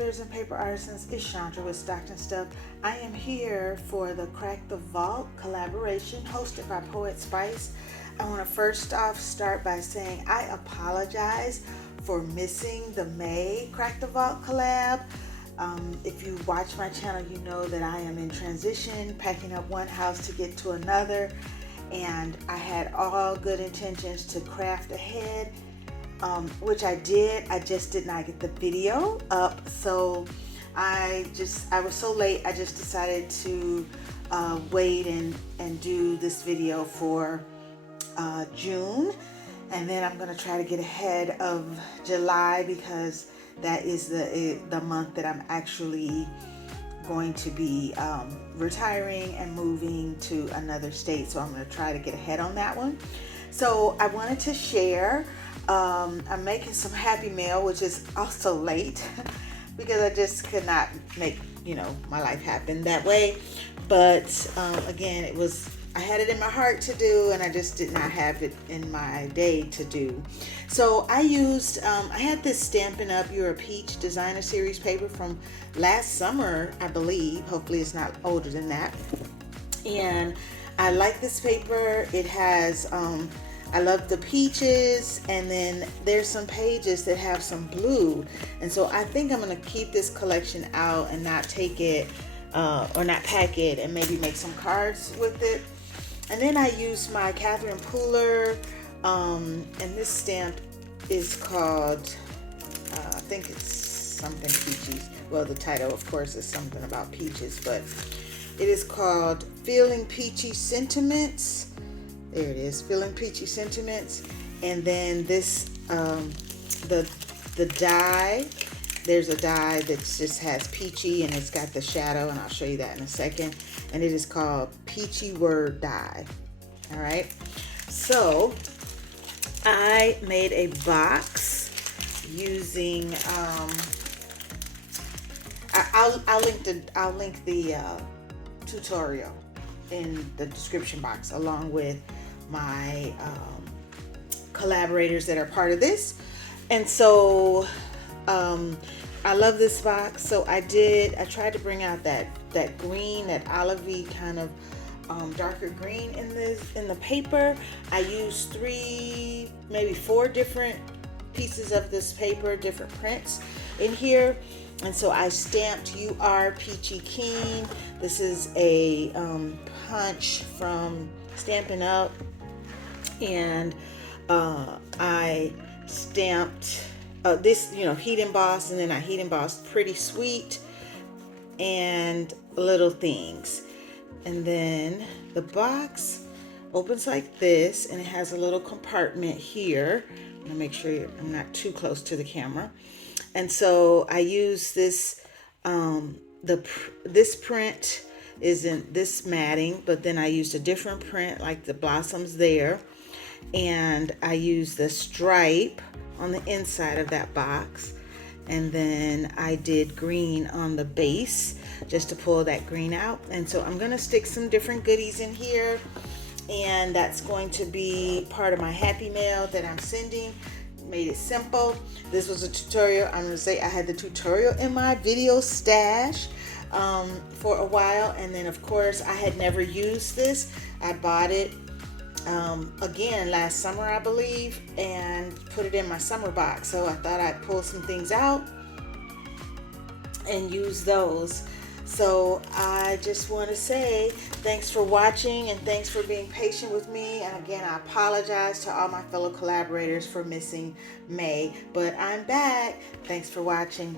crafters and paper artisans, it's Chandra with Stockton Stuff. I am here for the Crack the Vault collaboration hosted by Poetspice. I want to first off start by saying I apologize for missing the May Crack the Vault collab. If you watch my channel, you know that I am in transition, packing up one house to get to another, and I had all good intentions to craft ahead. Which I did. I just did not get the video up, so I was so late. I just decided to wait and do this video for June, and then I'm gonna try to get ahead of July because that is the month that I'm actually going to be retiring and moving to another state. So I'm gonna try to get ahead on that one. So I wanted to share. I'm making some Happy Mail, which is also late because I just could not make, my life happen that way. But again, I had it in my heart to do, and I just did not have it in my day to do. So I used, I had this Stampin' Up! You're a Peach designer series paper from last summer, I believe. Hopefully it's not older than that. And I like this paper. It has, I love the peaches, and then there's some pages that have some blue, and so I think I'm gonna keep this collection out and not take it or not pack it, and maybe make some cards with it. And then I used my Catherine Pooler, and this stamp is called I think it's something peaches. Well, the title of course is something about peaches, but it is called Feeling Peachy Sentiments. There it is, Feeling Peachy Sentiments. And then this, the die, there's a die that just has peachy and it's got the shadow, and I'll show you that in a second. And it is called Peachy Word Die. All right. So I made a box using, I'll link the tutorial in the description box, along with my collaborators that are part of this. And so I love this box. So I tried to bring out that green, that olivey kind of darker green in the paper. I used 3, maybe 4 different pieces of this paper, different prints in here. And so I stamped You Are Peachy Keen. This is a punch from Stampin' Up! And I stamped this, heat embossed, and then I heat embossed Pretty Sweet and Little Things. And then the box opens like this, and it has a little compartment here. I'm gonna make sure I'm not too close to the camera. And so I use this, this print isn't this matting, but then I used a different print like the blossoms there. And I used the stripe on the inside of that box. And then I did green on the base just to pull that green out. And so I'm gonna stick some different goodies in here, and that's going to be part of my Happy Mail that I'm sending. Made it simple. This was a tutorial. I'm gonna say I had the tutorial in my video stash for a while, and then of course I had never used this. I bought it again last summer, I believe, and put it in my summer box. So I thought I'd pull some things out and use those. So I just want to say thanks for watching, and thanks for being patient with me. And again, I apologize to all my fellow collaborators for missing May, but I'm back. Thanks for watching.